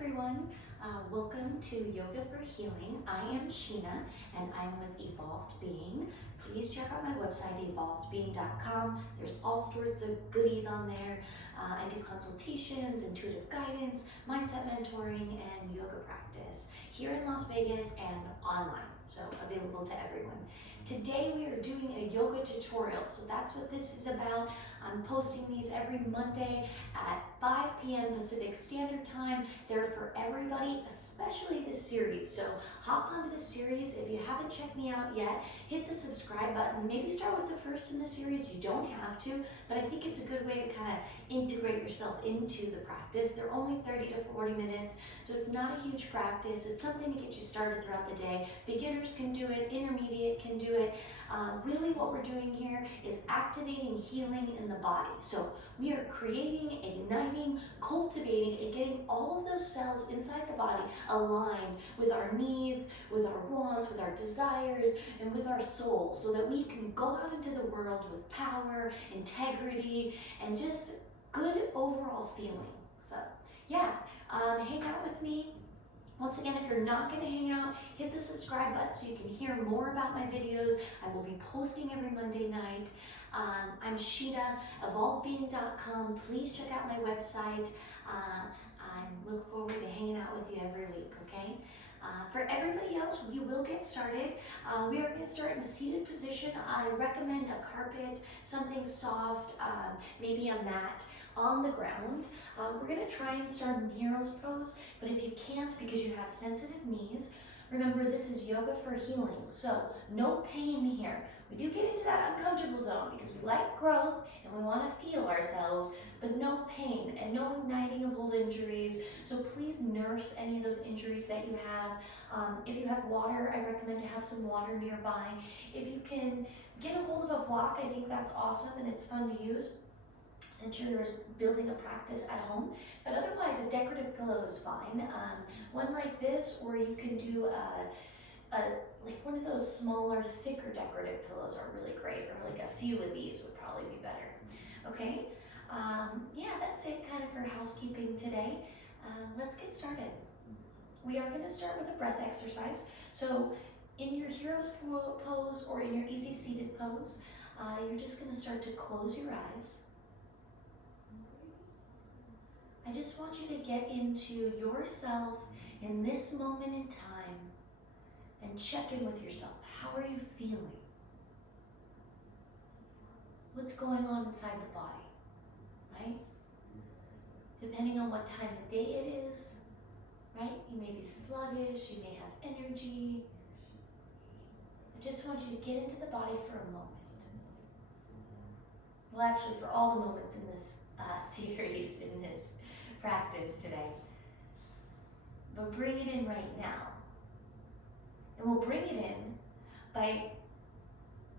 everyone. Welcome to Yoga for Healing. I am Sheena and I'm with Evolved Being. Please check out my website, evolvedbeing.com. There's all sorts of goodies on there. I do consultations, intuitive guidance, mindset mentoring, and yoga practice here in Las Vegas and online, so available to everyone. Today we are doing a yoga tutorial, so that's what this is about. I'm posting these every Monday at 5 p.m. Pacific Standard Time. They're for everybody, especially this series. So hop onto this series. If you haven't checked me out yet, hit the subscribe button. Maybe start with the first in the series. You don't have to, but I think it's a good way to kind of integrate yourself into the practice. They're only 30 to 40 minutes, so it's not a huge practice. It's something to get you started throughout the day. Beginners can do it, intermediate can do it. Really what we're doing here is activating healing in the body. So we are creating, igniting, cultivating, and getting all of those cells inside the body aligned with our needs, with our wants, with our desires, and with our soul, so that we can go out into the world with power, integrity, and just good overall feeling. So yeah, hang out with me. Once again, if you're not going to hang out, hit the subscribe button so you can hear more about my videos. I will be posting every Monday night. I'm Sheena, evolvedbeing.com. Please check out my website. I look forward to hanging out with you every week, okay? For everybody else, we will get started. We are going to start in a seated position. I recommend a carpet, something soft, maybe a mat on the ground. We're going to try and start in hero's pose, but if you can't because you have sensitive knees, remember this is yoga for healing, so no pain here. We do get into that uncomfortable zone because we like growth and we want to feel ourselves, but no pain and no igniting of old injuries. So please nurse any of those injuries that you have. If you have water, I recommend to have some water nearby. If you can get a hold of a block, I think that's awesome and it's fun to use since you're building a practice at home. But otherwise, a decorative pillow is fine. One like this, or you can do like one of those smaller, thicker decorative pillows are really great, or like a few of these would probably be better. Okay, yeah, that's it kind of for housekeeping today. Let's get started. We are going to start with a breath exercise. So in your hero's pose or in your easy seated pose, you're just going to start to close your eyes. I just want you to get into yourself in this moment in time and check in with yourself. How are you feeling? What's going on inside the body, right? Depending on what time of day it is, right? You may be sluggish, you may have energy. I just want you to get into the body for a moment. Well, actually, for all the moments in this series, in this practice today. But bring it in right now. And we'll bring it in by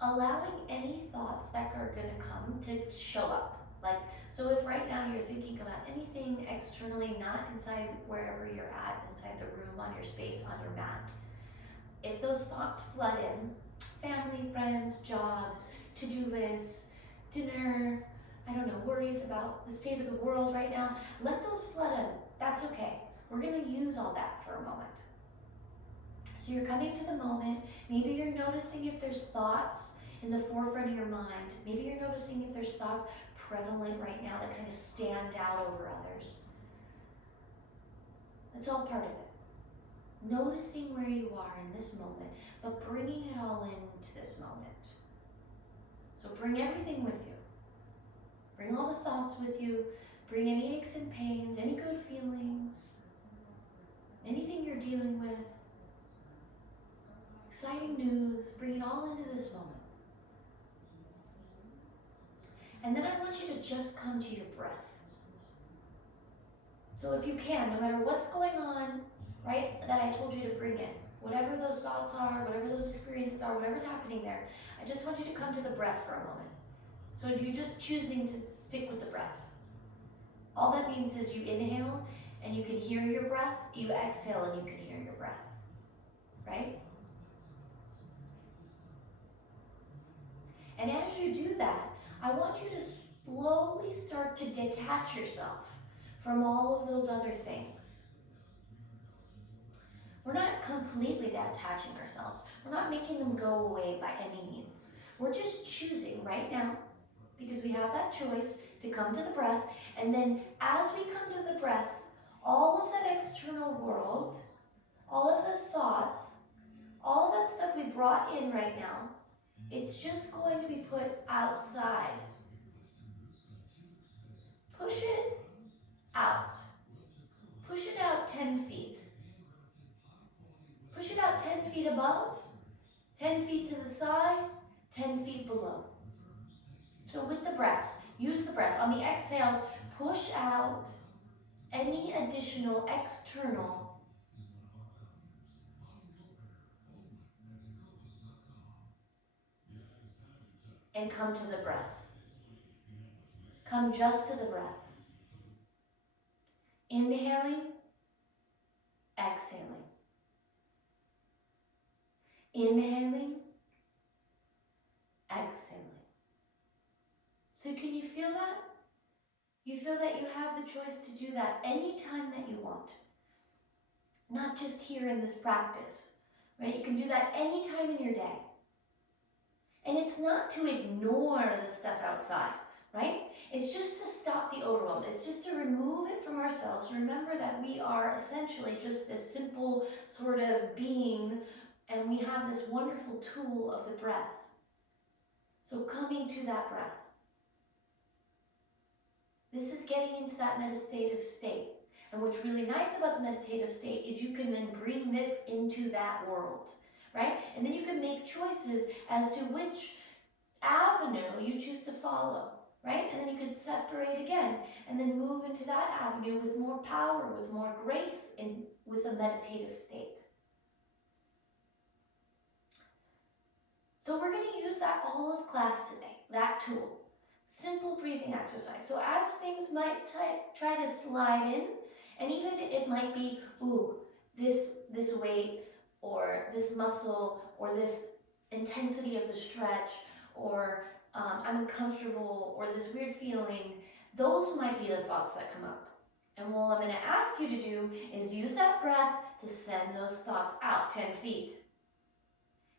allowing any thoughts that are going to come to show up. Like, so if right now you're thinking about anything externally, not inside wherever you're at, inside the room, on your space, on your mat, if those thoughts flood in, family, friends, jobs, to-do lists, dinner, I don't know, worries about the state of the world right now, let those flood in. That's okay. We're going to use all that for a moment. So you're coming to the moment. Maybe you're noticing if there's thoughts in the forefront of your mind. Maybe you're noticing if there's thoughts prevalent right now that kind of stand out over others. That's all part of it. Noticing where you are in this moment, but bringing it all into this moment. So bring everything with you. Bring all the thoughts with you. Bring any aches and pains, any good feelings, anything you're dealing with, exciting news. Bring it all into this moment. And then I want you to just come to your breath. So if you can, no matter what's going on, right, that I told you to bring in, whatever those thoughts are, whatever those experiences are, whatever's happening there, I just want you to come to the breath for a moment. So you're just choosing to stick with the breath. All that means is you inhale and you can hear your breath, you exhale and you can hear your breath, right? And as you do that, I want you to slowly start to detach yourself from all of those other things. completely detaching ourselves. We're not making them go away by any means. We're just choosing right now, because we have that choice to come to the breath. And then as we come to the breath, all of that external world, all of the thoughts, all of that stuff we brought in right now, it's just going to be put outside. Push it out. Push it out 10 feet. Push it out 10 feet above, 10 feet to the side, 10 feet below. So with the breath, use the breath. On the exhales, push out any additional external and come to the breath. Come just to the breath. Inhaling, exhaling. Inhaling, exhaling. So can you feel that? You feel that you have the choice to do that anytime that you want. Not just here in this practice, right? You can do that anytime in your day. And it's not to ignore the stuff outside, right? It's just to stop the overwhelm. It's just to remove it from ourselves. Remember that we are essentially just this simple sort of being, and we have this wonderful tool of the breath. So coming to that breath. This is getting into that meditative state. And what's really nice about the meditative state is you can then bring this into that world, right? And then you can make choices as to which avenue you choose to follow, right? And then you can separate again and then move into that avenue with more power, with more grace, and with a meditative state. So we're going to use that all of class today, that tool. Simple breathing exercise. So as things might try to slide in, and even it might be, ooh, this weight, or this muscle, or this intensity of the stretch, or I'm uncomfortable, or this weird feeling, those might be the thoughts that come up. And what I'm going to ask you to do is use that breath to send those thoughts out 10 feet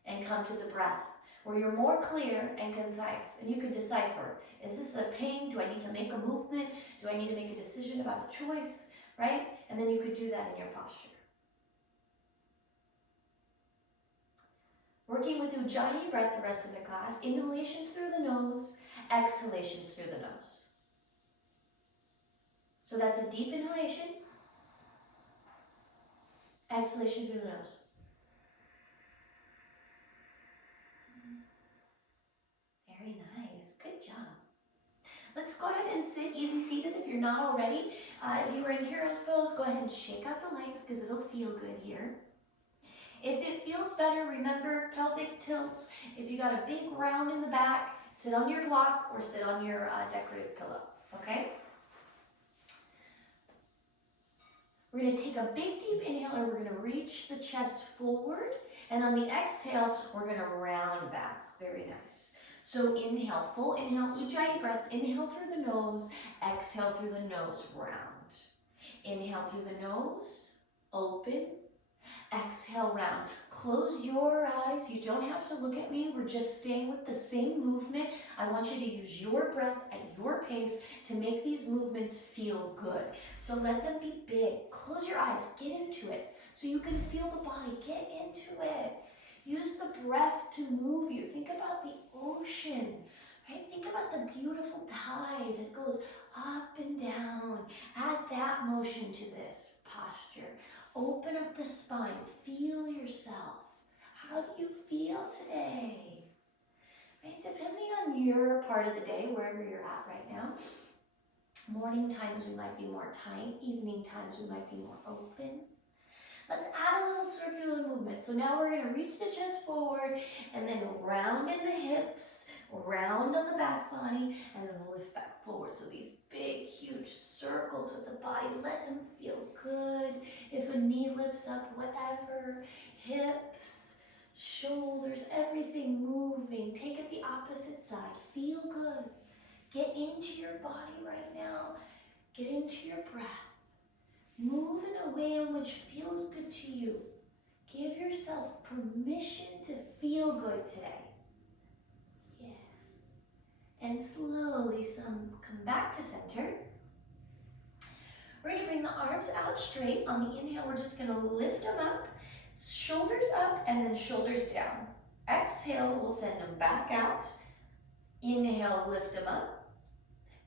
and come to the breath, where you're more clear and concise, and you can decipher, is this a pain? Do I need to make a movement? Do I need to make a decision about a choice, right? And then you could do that in your posture. Working with Ujjayi breath the rest of the class, inhalations through the nose, exhalations through the nose. So that's a deep inhalation, exhalation through the nose. Very nice, good job. Let's go ahead and sit easy seated if you're not already. If you were in hero's pose, go ahead and shake out the legs because it'll feel good here. If it feels better, remember pelvic tilts. If you got a big round in the back, sit on your block or sit on your decorative pillow, okay? We're going to take a big deep inhale and we're going to reach the chest forward. And on the exhale, we're going to round back. Very nice. So inhale, full inhale, Ujjayi breaths. Inhale through the nose, exhale through the nose, round. Inhale through the nose, open. Exhale, round. Close your eyes. You don't have to look at me. We're just staying with the same movement. I want you to use your breath at your pace to make these movements feel good. So let them be big. Close your eyes. Get into it so you can feel the body. Get into it. Use the breath to move you. Think about the ocean, right? Think about the beautiful tide that goes up and down. Add that motion to this posture. Open up the spine. Feel yourself. How do you feel today? Right? Depending on your part of the day, wherever you're at right now. Morning times we might be more tight. Evening times we might be more open. Let's add a little circular movement. So now we're going to reach the chest forward and then round in the hips, round on the back body, and then lift back forward. So these big, huge circles with the body, let them feel good. If a knee lifts up, whatever, hips, shoulders, everything moving. Take it the opposite side. Feel good. Get into your body right now. Get into your breath. Move in a way in which feels good to you. Give yourself permission to feel good today. Yeah. And slowly come back to center. We're gonna bring the arms out straight. On the inhale, we're just gonna lift them up, shoulders up, and then shoulders down. Exhale, we'll send them back out. Inhale, lift them up.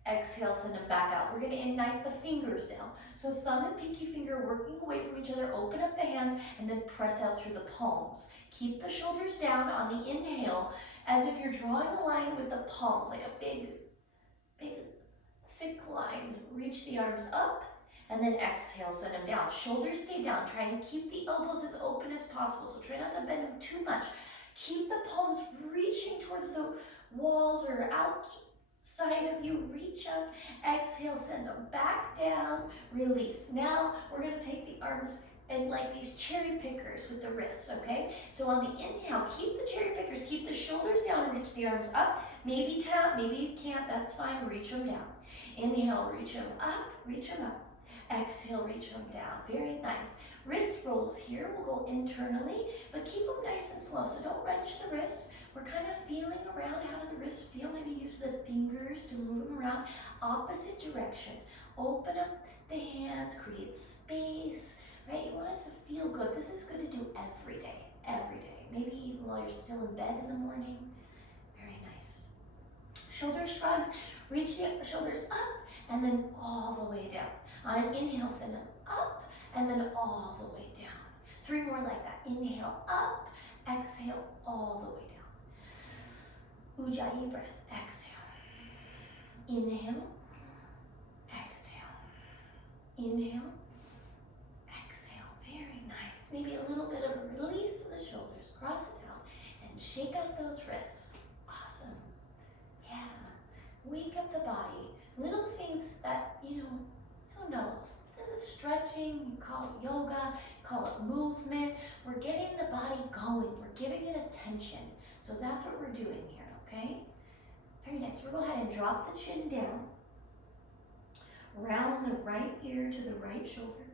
Exhale, send them back out. We're gonna ignite the fingers now. So thumb and pinky finger working away from each other, open up the hands, and then press out through the palms. Keep the shoulders down on the inhale, as if you're drawing a line with the palms, like a big, thick line. Reach the arms up, and then exhale, send them down. Shoulders stay down. Try and keep the elbows as open as possible, so try not to bend them too much. Keep the palms reaching towards the walls or outside of you. Reach up, exhale, send them back down, release. Now we're gonna take the arms and like these cherry pickers with the wrists, okay? So on the inhale, keep the cherry pickers, keep the shoulders down, reach the arms up. Maybe tap, maybe you can't, that's fine, reach them down. Inhale, reach them up, reach them up. Exhale, reach them down. Very nice. Wrist rolls here will go internally, but keep them nice and slow. So don't wrench the wrists. We're kind of feeling around. How do the wrists feel? Maybe use the fingers to move them around. Opposite direction. Open up the hands, create space, right? You want it to feel good. This is good to do every day, every day. Maybe even while you're still in bed in the morning. Very nice. Shoulder shrugs. Reach the shoulders up and then all the way down. On an inhale, send them up and then all the way down. 3 more like that. Inhale up, exhale all the way down. Ujjayi breath. Exhale. Inhale, exhale. Inhale, exhale. Very nice. Maybe a little bit of a release of the shoulders. Cross it out and shake out those wrists. Awesome. Yeah. Wake up the body. Little things that, who knows? This is stretching, you call it yoga, call it movement. We're getting the body going. We're giving it attention. So that's what we're doing here, okay? Very nice. We'll go ahead and drop the chin down. Round the right ear to the right shoulder.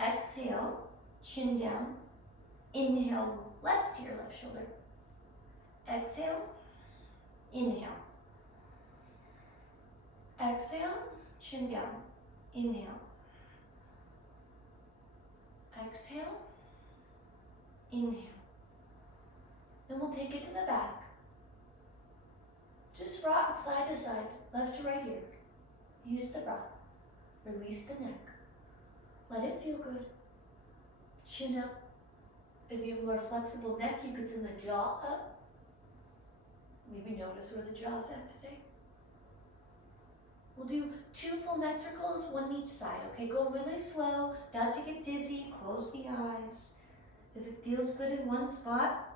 Exhale, chin down. Inhale, left ear, left shoulder. Exhale, inhale. Exhale, chin down. Inhale. Exhale, inhale. Then we'll take it to the back. Just rock side to side, left to right ear. Use the rock. Release the neck. Let it feel good. Chin up. If you have a more flexible neck, you could send the jaw up. Maybe notice where the jaw's at today. We'll do 2 full neck circles, 1 each side, okay? Go really slow, not to get dizzy, close the eyes. If it feels good in one spot,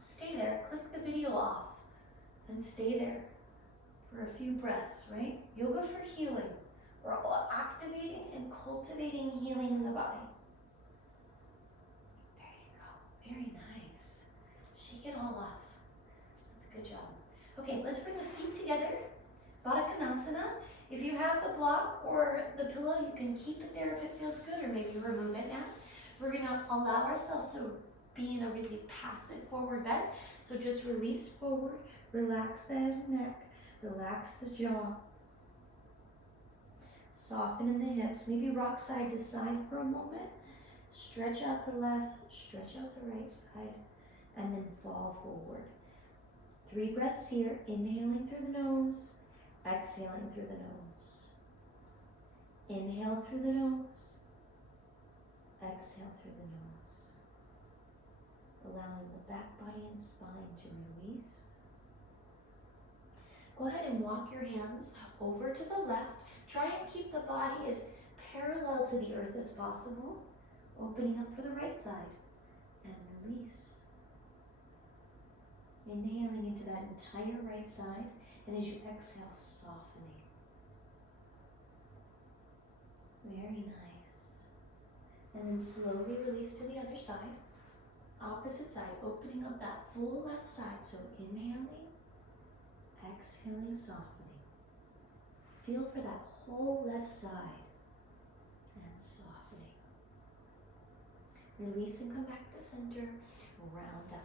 stay there. Click the video off and stay there for a few breaths, right? Yoga for healing. We're all activating and cultivating healing in the body. There you go, very nice. Shake it all off. That's a good job. Okay, let's bring the feet together. Baddha Konasana. If you have the block or the pillow, you can keep it there if it feels good, or maybe remove it now. We're gonna allow ourselves to be in a really passive forward bend. So just release forward, relax the head and neck, relax the jaw. Soften in the hips, maybe rock side to side for a moment. Stretch out the left, stretch out the right side, and then fall forward. 3 breaths here, inhaling through the nose, exhaling through the nose. Inhale through the nose. Exhale through the nose. Allowing the back body and spine to release. Go ahead and walk your hands over to the left. Try and keep the body as parallel to the earth as possible. Opening up for the right side. And release. Inhaling into that entire right side. And as you exhale, softening. Very nice. And then slowly release to the other side. Opposite side, opening up that full left side. So inhaling, exhaling, softening. Feel for that whole left side and softening. Release and come back to center. Round up.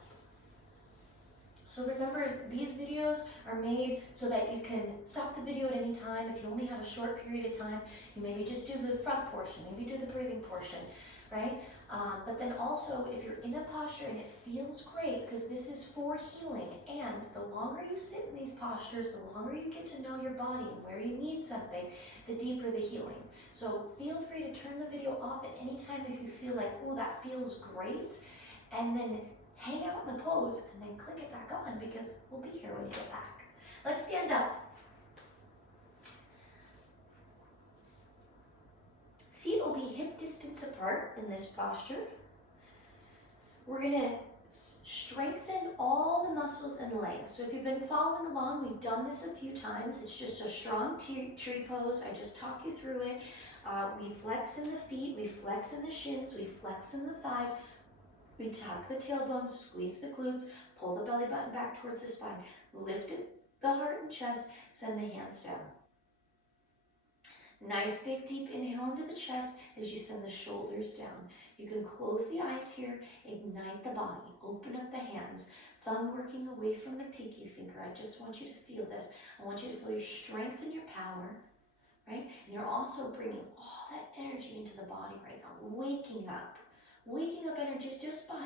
So remember, these videos are made so that you can stop the video at any time. If you only have a short period of time, you maybe just do the front portion, maybe do the breathing portion, right? But then also, if you're in a posture and it feels great, because this is for healing, and the longer you sit in these postures, the longer you get to know your body and where you need something, the deeper the healing. So feel free to turn the video off at any time if you feel like, oh, that feels great, and then hang out in the pose and then click it back on, because we'll be here when you get back. Let's stand up. Feet will be hip distance apart in this posture. We're gonna strengthen all the muscles and legs. So if you've been following along, we've done this a few times. It's just a strong tree pose. I just talk you through it. We flex in the feet, we flex in the shins, we flex in the thighs. We tuck the tailbone, squeeze the glutes, pull the belly button back towards the spine, lift the heart and chest, send the hands down. Nice big deep inhale into the chest as you send the shoulders down. You can close the eyes here, ignite the body, open up the hands, thumb working away from the pinky finger. I just want you to feel this. I want you to feel your strength and your power, right? And you're also bringing all that energy into the body right now, waking up energy just by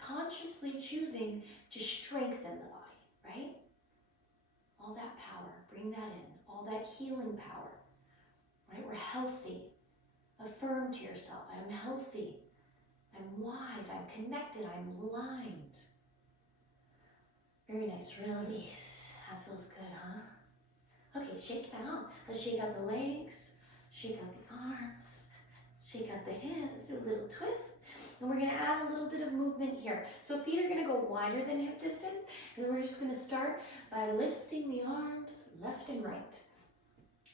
consciously choosing to strengthen the body, right? All that power, bring that in, all that healing power, right? We're healthy. Affirm to yourself, I'm healthy, I'm wise, I'm connected, I'm aligned. Very nice, release. That feels good, huh? Okay, shake that out. Let's shake out the legs, shake out the arms, shake out the hips, do a little twist. And we're gonna add a little bit of movement here. So feet are gonna go wider than hip distance, and then we're just gonna start by lifting the arms left and right.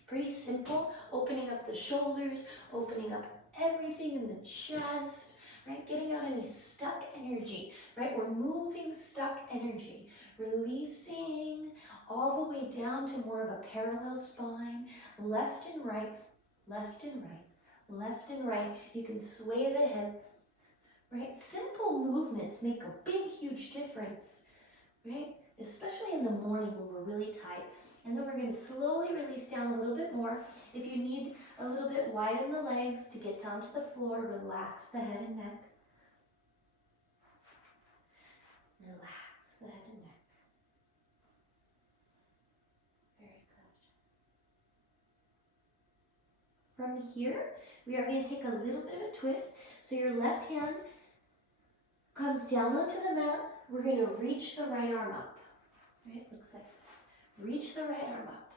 Pretty simple, opening up the shoulders, opening up everything in the chest, right? Getting out any stuck energy, right? We're moving stuck energy, releasing all the way down to more of a parallel spine, left and right, left and right, left and right. You can sway the hips. Right? Simple movements make a big, huge difference, right? Especially in the morning when we're really tight. And then we're going to slowly release down a little bit more. If you need a little bit widen the legs to get down to the floor, relax the head and neck. Relax the head and neck. Very good. From here, we are going to take a little bit of a twist. So your left hand comes down onto the mat. We're going to reach the right arm up. Right? Looks like this. Reach the right arm up.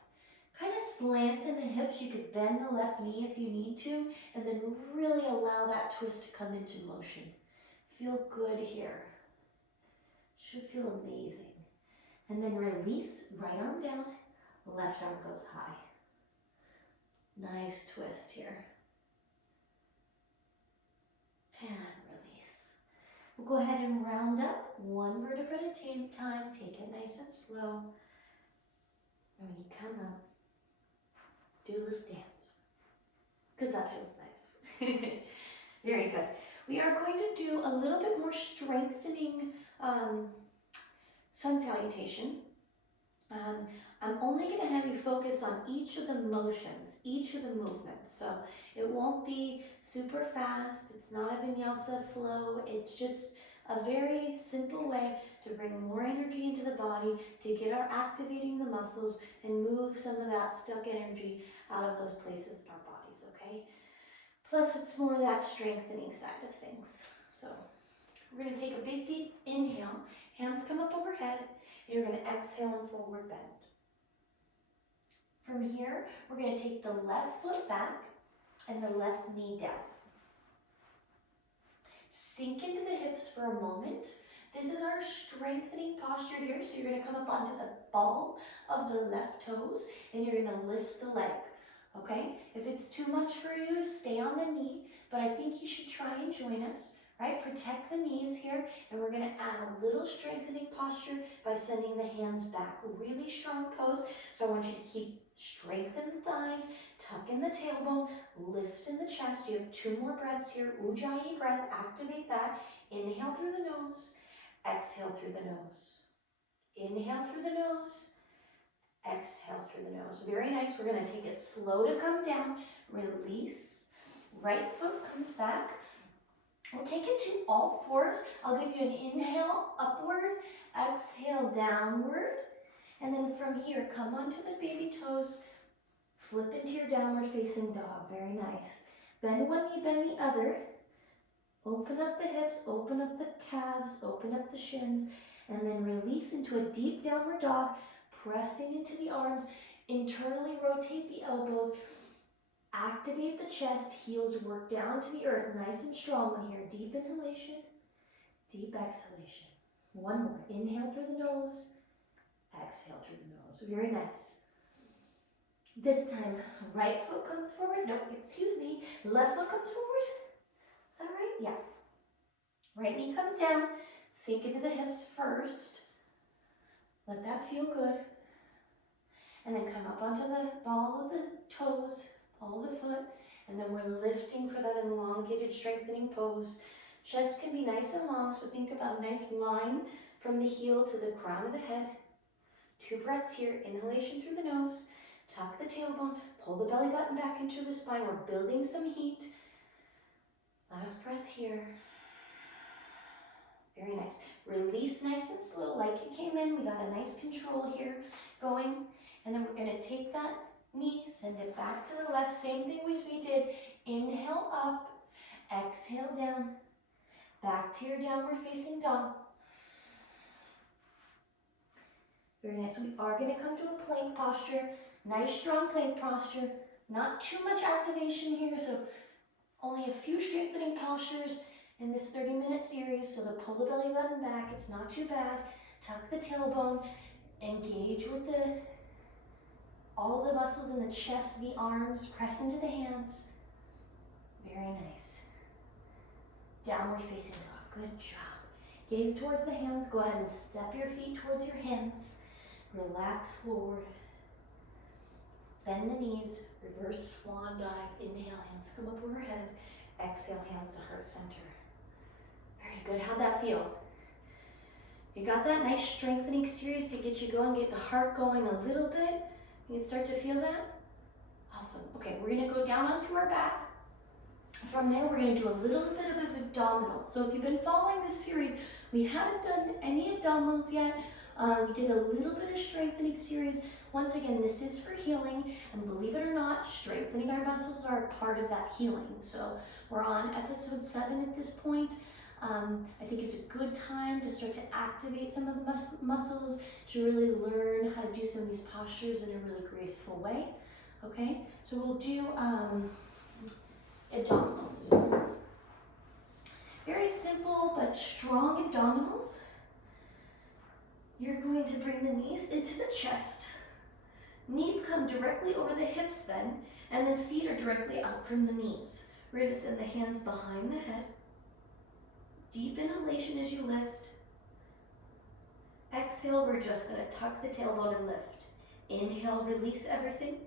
Kind of slant in the hips. You could bend the left knee if you need to, and then really allow that twist to come into motion. Feel good here. Should feel amazing. And then release, right arm down, left arm goes high. Nice twist here. And we'll go ahead and round up one vertebra at a time. Take it nice and slow. And when you come up, do a little dance, because that feels nice. Very good. We are going to do a little bit more strengthening sun salutation. I'm only going to have you focus on each of the motions, each of the movements. So it won't be super fast. It's not a vinyasa flow. It's just a very simple way to bring more energy into the body, to get our activating the muscles and move some of that stuck energy out of those places in our bodies, okay? Plus, it's more that strengthening side of things. So we're going to take a big deep inhale. Hands come up overhead. And you're going to exhale and forward bend. From here, we're going to take the left foot back and the left knee down. Sink into the hips for a moment. This is our strengthening posture here. So you're going to come up onto the ball of the left toes and you're going to lift the leg. Okay? If it's too much for you, stay on the knee. But I think you should try and join us. right? Protect the knees here, and we're gonna add a little strengthening posture by sending the hands back. Really strong pose, so I want you to keep strengthen the thighs, tuck in the tailbone, lift in the chest. You have 2 more breaths here. Ujjayi breath, activate that. Inhale through the nose, exhale through the nose. Inhale through the nose, exhale through the nose. Very nice. We're gonna take it slow to come down. Release. Right foot comes back. We'll take it to all fours. I'll give you an inhale upward, exhale downward. And then from here, come onto the baby toes, flip into your downward facing dog. Very nice. Bend one knee, bend the other. Open up the hips, open up the calves, open up the shins, and then release into a deep downward dog, pressing into the arms. Internally rotate the elbows. Activate the chest, heels work down to the earth, nice and strong one here. Deep inhalation, deep exhalation. One more, inhale through the nose, exhale through the nose. Very nice. This time, right foot comes forward, no, excuse me, left foot comes forward. Is that right? Yeah. Right knee comes down, sink into the hips first. Let that feel good. And then come up onto the ball of the toes, ball of the foot, and then we're lifting for that elongated strengthening pose. Chest can be nice and long, so think about a nice line from the heel to the crown of the head. 2 breaths here, inhalation through the nose, tuck the tailbone, pull the belly button back into the spine. We're building some heat. Last breath here. Very nice. Release nice and slow, like you came in. We got a nice control here going. And then we're gonna take that knee, send it back to the left. Same thing as we did. Inhale up, exhale down. Back to your downward facing dog. Very nice. We are gonna come to a plank posture. Nice strong plank posture. Not too much activation here, so only a few strengthening postures in this 30-minute series. So to pull the belly button back, it's not too bad. Tuck the tailbone, engage with all the muscles in the chest, the arms, press into the hands. Very nice. Downward facing dog, good job. Gaze towards the hands, go ahead and step your feet towards your hands. Relax forward. Bend the knees, reverse swan dive. Inhale, hands come up overhead. Exhale, hands to heart center. Very good, how'd that feel? You got that nice strengthening series to get you going, get the heart going a little bit. You can start to feel that? Awesome. Okay, we're gonna go down onto our back. From there, we're gonna do a little bit of abdominals. So if you've been following this series, we haven't done any abdominals yet. We did a little bit of strengthening series. Once again, this is for healing, and believe it or not, strengthening our muscles are a part of that healing. So we're on episode 7 at this point. I think it's a good time to start to activate some of the muscles, to really learn how to do some of these postures in a really graceful way. Okay, so we'll do abdominals. Very simple but strong abdominals. You're going to bring the knees into the chest. Knees come directly over the hips then, and then feet are directly up from the knees. We're going to send the hands behind the head. Deep inhalation as you lift. Exhale, we're just going to tuck the tailbone and lift. Inhale, release everything.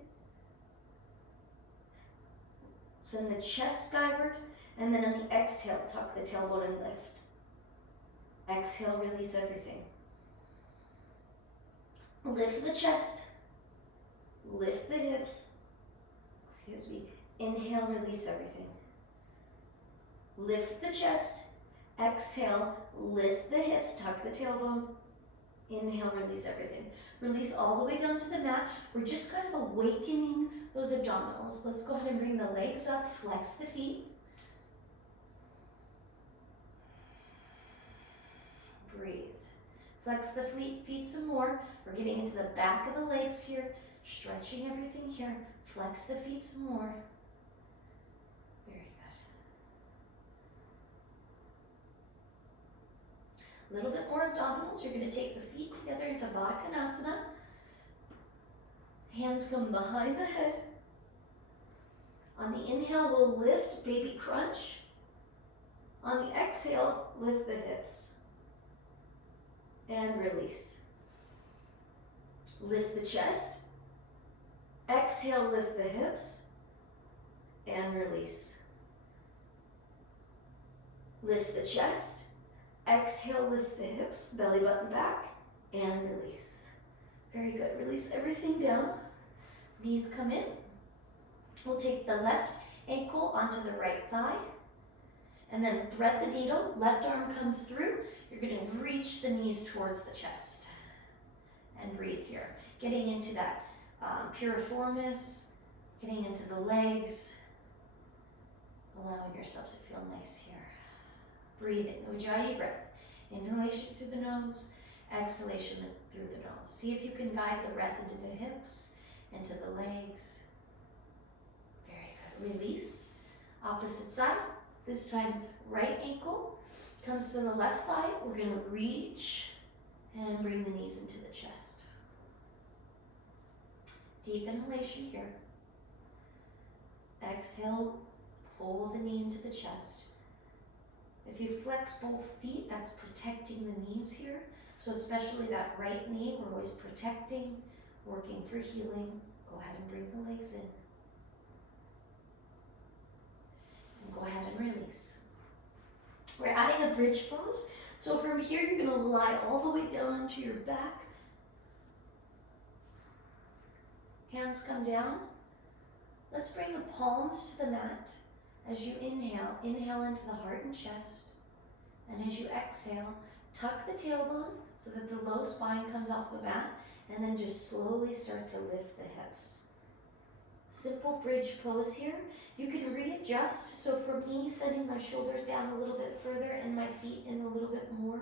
Send the chest skyward, and then on the exhale, tuck the tailbone and lift. Exhale, release everything. Lift the chest. Lift the hips. Excuse me. Inhale, release everything. Lift the chest. Exhale, lift the hips, tuck the tailbone. Inhale, release everything. Release all the way down to the mat. We're just kind of awakening those abdominals. Let's go ahead and bring the legs up, flex the feet. Breathe. Flex the feet some more. We're getting into the back of the legs here, stretching everything here. Flex the feet some more. Very good. A little bit more abdominals. You're going to take the feet together into Baddha Konasana. Hands come behind the head. On the inhale, we'll lift, baby crunch. On the exhale, lift the hips and release. Lift the chest. Exhale, lift the hips and release. Lift the chest. Exhale, lift the hips, belly button back, and release. Very good. Release everything down. Knees come in. We'll take the left ankle onto the right thigh, and then thread the needle. Left arm comes through. You're going to reach the knees towards the chest. And breathe here. Getting into that piriformis, getting into the legs, allowing yourself to feel nice here. Breathe in, Ujjayi breath. Inhalation through the nose, exhalation through the nose. See if you can guide the breath into the hips, into the legs. Very good. Release. Opposite side. This time, right ankle comes to the left thigh. We're going to reach and bring the knees into the chest. Deep inhalation here. Exhale, pull the knee into the chest. If you flex both feet, that's protecting the knees here. So especially that right knee, we're always protecting, working for healing. Go ahead and bring the legs in. And go ahead and release. We're adding a bridge pose. So from here, you're going to lie all the way down onto your back. Hands come down. Let's bring the palms to the mat. As you inhale, inhale into the heart and chest. And as you exhale, tuck the tailbone so that the low spine comes off the mat, and then just slowly start to lift the hips. Simple bridge pose here. You can readjust. So for me, sending my shoulders down a little bit further and my feet in a little bit more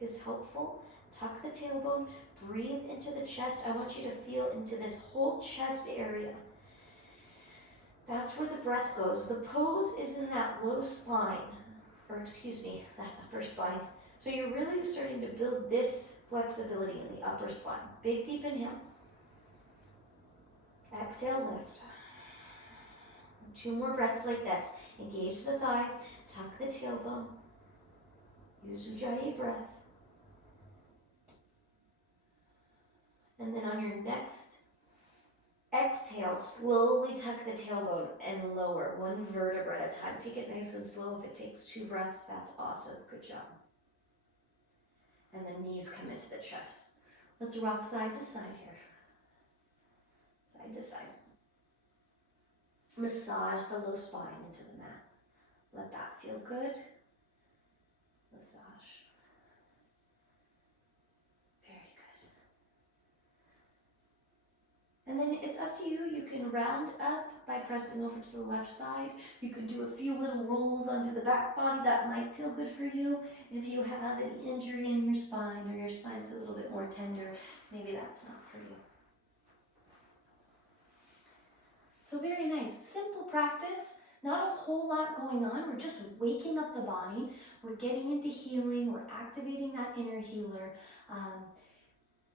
is helpful. Tuck the tailbone, breathe into the chest. I want you to feel into this whole chest area. That's where the breath goes. The pose is in that low spine, that upper spine. So you're really starting to build this flexibility in the upper spine. Big deep inhale. Exhale, lift. 2 more breaths like this. Engage the thighs, tuck the tailbone. Use Ujjayi breath. And then on your next exhale, slowly tuck the tailbone and lower 1 vertebra at a time. Take it nice and slow. If it takes 2 breaths, that's awesome. Good job. And the knees come into the chest. Let's rock side to side here. Side to side. Massage the low spine into the mat. Let that feel good. Massage. Very good. And then it's up to you. You can round up by pressing over to the left side. You can do a few little rolls onto the back body. That might feel good for you. If you have an injury in your spine or your spine's a little bit more tender, maybe that's not for you. So very nice, simple practice, not a whole lot going on. We're just waking up the body. We're getting into healing. We're activating that inner healer.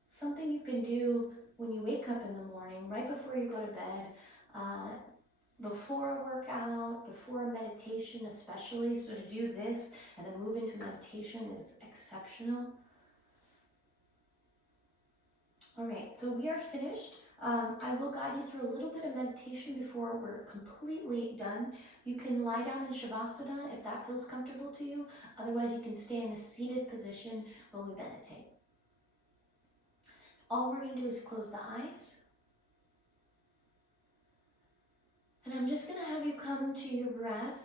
Something you can do when you wake up in the morning, right before you go to bed, before a workout, before a meditation especially. So to do this and then move into meditation is exceptional. All right, so we are finished. I will guide you through a little bit of meditation before we're completely done. You can lie down in Shavasana if that feels comfortable to you. Otherwise, you can stay in a seated position while we meditate. All we're going to do is close the eyes. And I'm just going to have you come to your breath.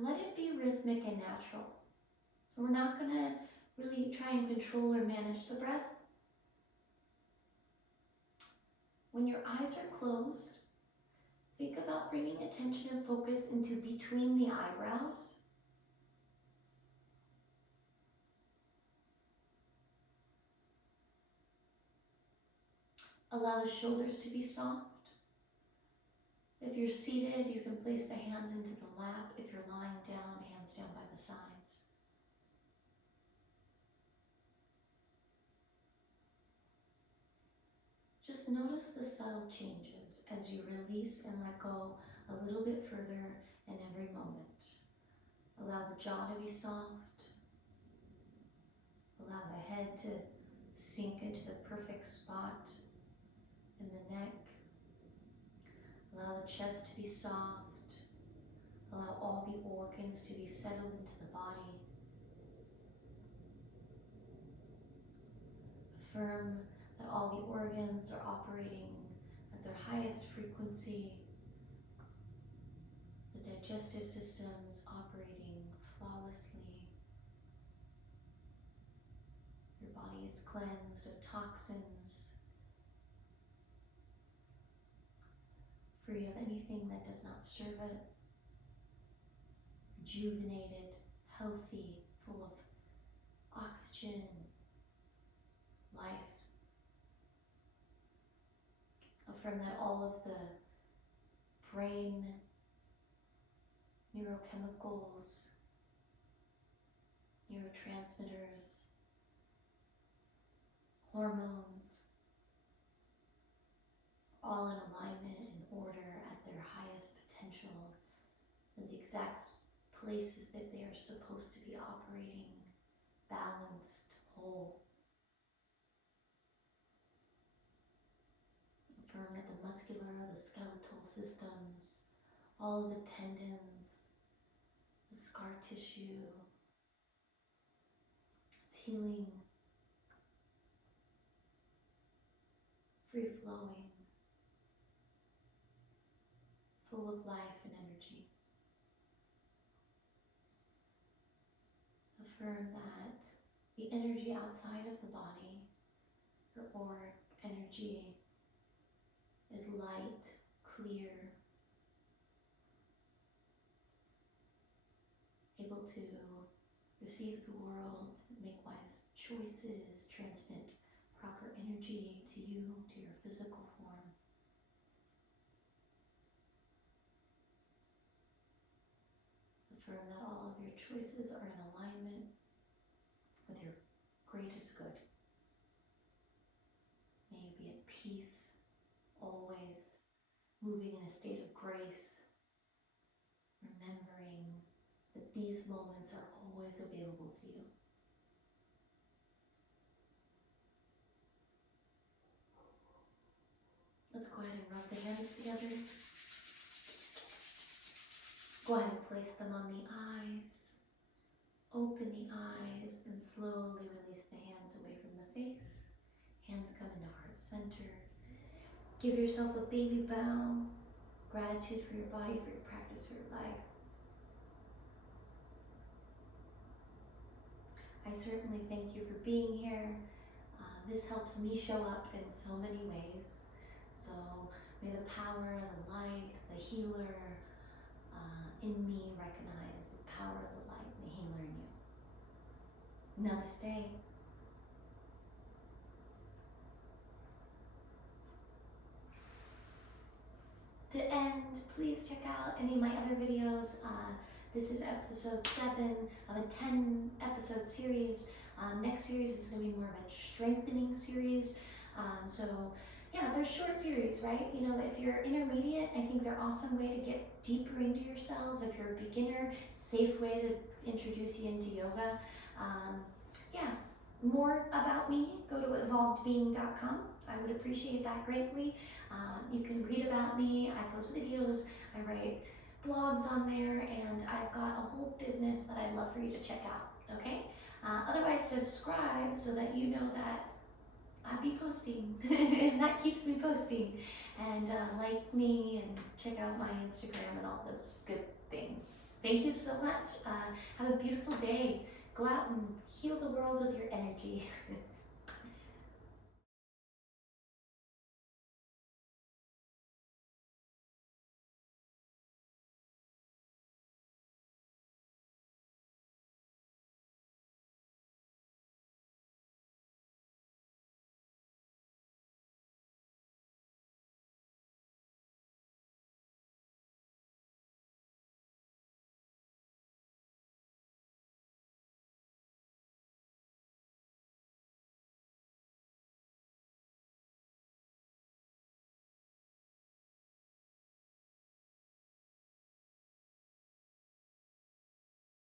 Let it be rhythmic and natural. So we're not going to really try and control or manage the breath. When your eyes are closed, think about bringing attention and focus into between the eyebrows. Allow the shoulders to be soft. If you're seated, you can place the hands into the lap. If you're lying down, hands down by the sides. Just notice the subtle changes as you release and let go a little bit further in every moment. Allow the the jaw to be soft. Allow the head to sink into the perfect spot in the neck. Allow the chest to be soft. Allow all the organs to be settled into the body. Affirm that all the organs are operating at their highest frequency. The digestive system is operating flawlessly. Your body is cleansed of toxins, free of anything that does not serve it, rejuvenated, healthy, full of oxygen, life. Affirm that all of the brain neurochemicals, neurotransmitters, hormones, all in alignment and order at their highest potential, in the exact places that they are supposed to be operating, balanced, whole. Affirm that the muscular, the skeletal systems, all of the tendons, the scar tissue is healing, free-flowing, full of life and energy. Affirm that the energy outside of the body, your auric energy, is light, clear, able to receive the world, make wise choices, transmit proper energy to you, to your physical form. Affirm that all of your choices are in alignment with your greatest good. May you be at peace, always moving in a state of grace, remembering that these moments are always available to you. Let's go ahead and rub the hands together. Go ahead and place them on the eyes. Open the eyes and slowly release the hands away from the face. Hands come into heart center. Give yourself a baby bow. Gratitude for your body, for your practice, for your life. I certainly thank you for being here. This helps me show up in so many ways. So may the power, the light, the healer in me recognize the power of the light, the healer in you. Namaste. To end, please check out any of my other videos. This is episode 7 of a 10 episode series. Next series is going to be more of a strengthening series. So yeah, they're short series, right? You know, if you're intermediate, I think they're an awesome way to get deeper into yourself. If you're a beginner, safe way to introduce you into yoga. Yeah, more about me, go to evolvedbeing.com. I would appreciate that greatly. You can read about me. I post videos, I write blogs on there, and I've got a whole business that I'd love for you to check out, okay? Otherwise, subscribe so that you know that I'll be posting, and that keeps me posting. And like me and check out my Instagram and all those good things. Thank you so much. Have a beautiful day. Go out and heal the world with your energy.